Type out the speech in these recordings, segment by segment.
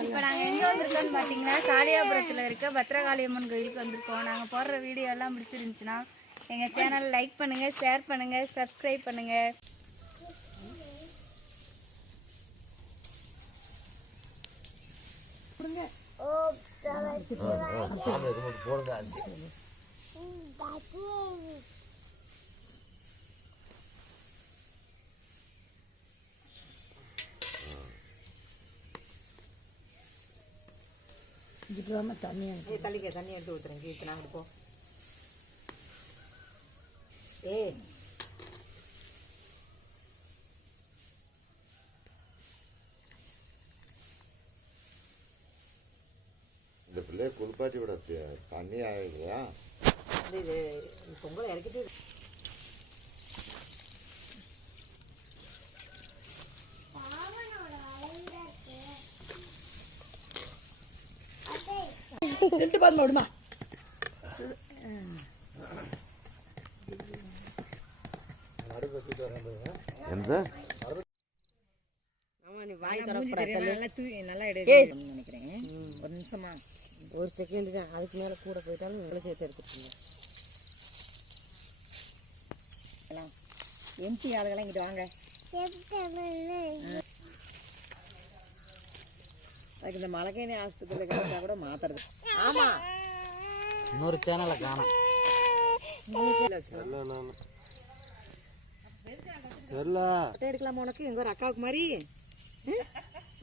இப்போ நாங்கள் எங்கே வந்திருக்கோன்னு பார்த்தீங்கன்னா சாலியாபுரத்தில் இருக்க பத்ரகாளியம்மன் கோயிலுக்கு வந்திருக்கோம். நாங்கள் போடுற வீடியோ எல்லாம் பிடிச்சிருந்துச்சுன்னா எங்கள் சேனல் லைக் பண்ணுங்கள், ஷேர் பண்ணுங்கள், சப்ஸ்கிரைப் பண்ணுங்கள். தண்ணி எடுத்து ஊத்துறேன். கீர்த்தனா போ. இந்த பிள்ளைய குளிப்பாட்டி விட தண்ணி ஆகிடுதா? இது பொங்கல் இறக்கிட்டு விடுமா. ஒரு நிமிஷமா, ஒரு செகண்ட் தான், அதுக்கு மேல கூட போயிட்டாலும் நல்லா சேர்த்து எடுத்துருக்கீங்க. எம்பி ஆளுகளாம் இங்கிட்டு வாங்க. அதுக்கு இந்த மலைக்கேணி ஆஸ்பத்திரியில் கிடைச்சா கூட மாத்துறது. ஆமா, இன்னொரு சேனலை காணும். மொட்டை எடுக்கலாமா உனக்கு? எங்க ஒரு அக்காவுக்கு மாதிரி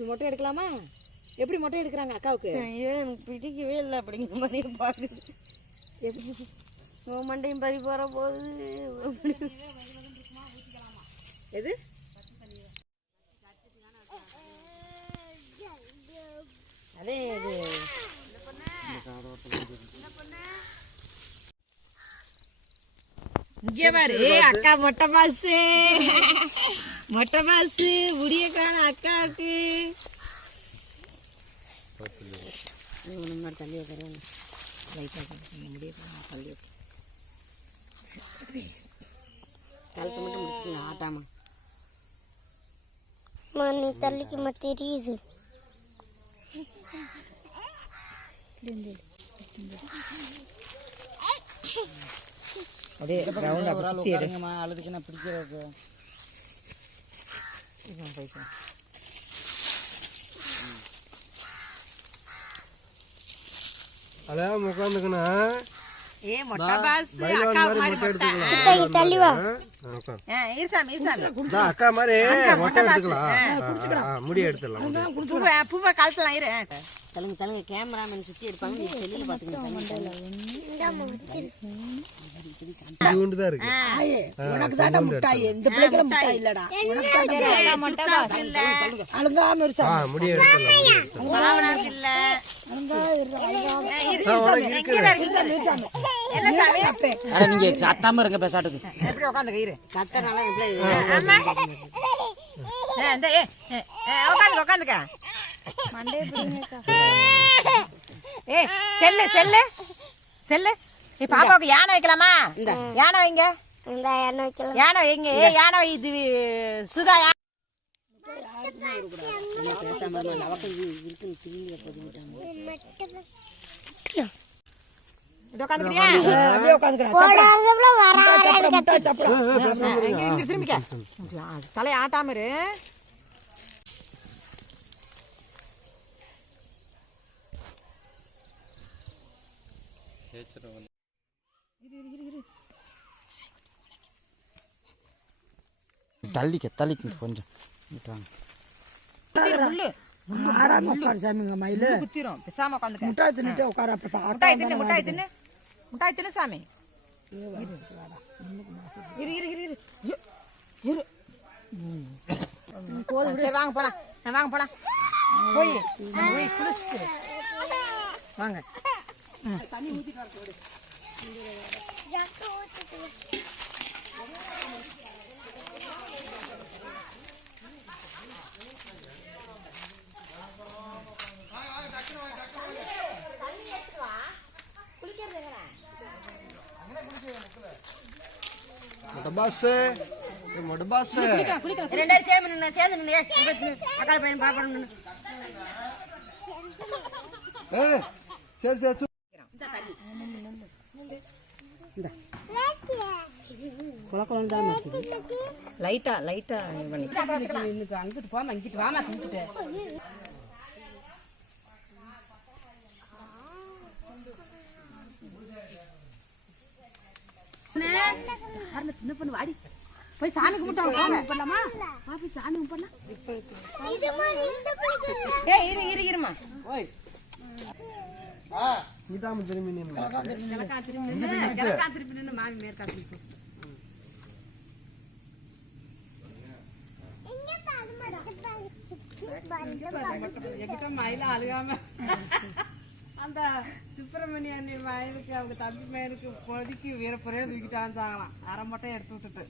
மொட்டை எடுக்கலாமா? எப்படி மொட்டை எடுக்கிறாங்க அக்காவுக்கு? எனக்கு பிடிக்கவே இல்லை அப்படிங்கிற மாதிரி பாக்குது. எப்படி மண்டையும் பறி போற போது எது அதே இது இங்கே பாரு அக்கா மொட்டை பாசு, மொட்டை பாசு முடிய காண அக்காவுக்கு. மாதிரி தள்ளி வைக்கிறேன். லைட்டாக முடிய காண தள்ளி வைக்க கழுத்தை மட்டும் முடிச்சுக்கோங்க ஆட்டாமா. நீ தள்ளிக்குமா தெரியுது. அப்படியே அழுதுக்கு நான் பிடிக்கிறதுக்கு அதான் உட்காந்துக்கணா. அக்கா மாதிரி மொட்டை எடுத்துக்கலாம், முடி எடுத்துடலாம். பூவை கழுத்தலாம் இரு. தலுங்க தலுங்க கேமராமேன் சுத்தி எடுப்பாங்க. நீ செல்லுல பாத்துக்கணும். தான் இருக்கு. முடி நீங்க சத்தாம இருங்க பேசாட்டுக்கு. எப்படி உட்காந்து இரு. கத்தனால உட்காந்துக்க. செல்லு செல்லு செல்லு. பாப்பாவுக்கு யானை வைக்கலாமா? யானை வைங்க. யானை வைங்க. யானை இது சுதா பேசாம திரும்பிக்க. தலையை ஆட்டாம இரு. தள்ளிக்க கொஞ்சம் முட்டாய் தின்னு சாமி. வாங்க போலாம், வாங்க போலாம். போய் குளிச்சுட்டு வாங்க. தண்ணி ஊத்திட்டு வர சொல்லு. ரெண்டாயிரம் சேர்ந்து அக்கால பையன் பாப்பணும். சரி சரி லைட்டா லைட்டா அங்கிட்டு போமா இங்கிட்டு வாமா கும்பிட்டு சின்ன பொண்ணு வாடி போய் சாமி கும்பிட்டு பண்ணலாமா போய் சாமி கும்பிடலாம் இருமா திரும்பி மாமி மேற்கா திருப்பி என்கிட்ட மயில அழுகாம அந்த சுப்பிரமணியன் மயனுக்கு அவங்க தம்பி மயனுக்கு பொழுதுக்கு வீரப்புறையா தூக்கிட்டு வந்தாங்களாம் அரை மட்டும் எடுத்து விட்டுட்டு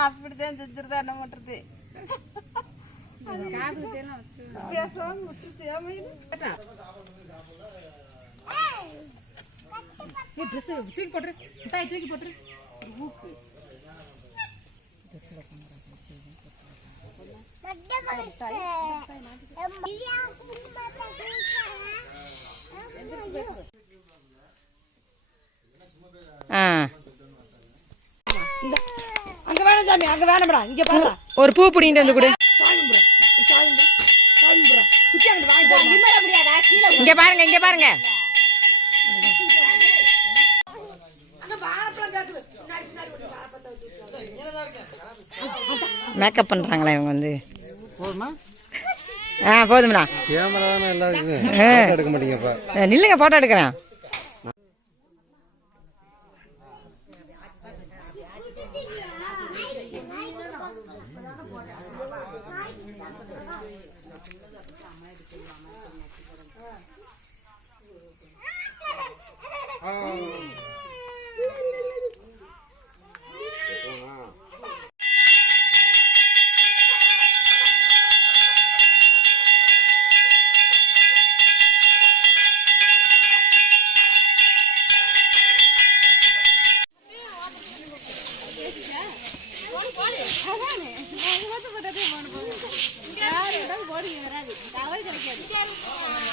அப்படித்தான் செஞ்சிருந்தா என்ன பண்றது பேசுவாங்க தூக்கி போட்டுரு மிட்டாய் தூக்கி போட்டுரு அங்க வேணாம் சாமி அங்க வேணாம்டா இங்க பாரு ஒரு பூ பிடிங்கிட்டு வந்து கொடு இங்க பாருங்க இங்க பாருங்க மேக்கப் பண்றாங்களா இவங்க வந்து போதும்ண்ணா கேமரா தானே எல்லாம் எடுக்க மாட்டீங்கப்பா நில்லுங்க போட்டோ எடுக்கிறேன்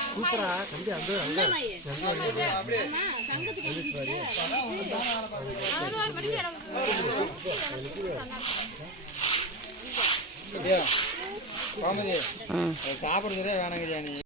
சூப்பரா தம்பி சாப்பிடுறதே வேணாங்க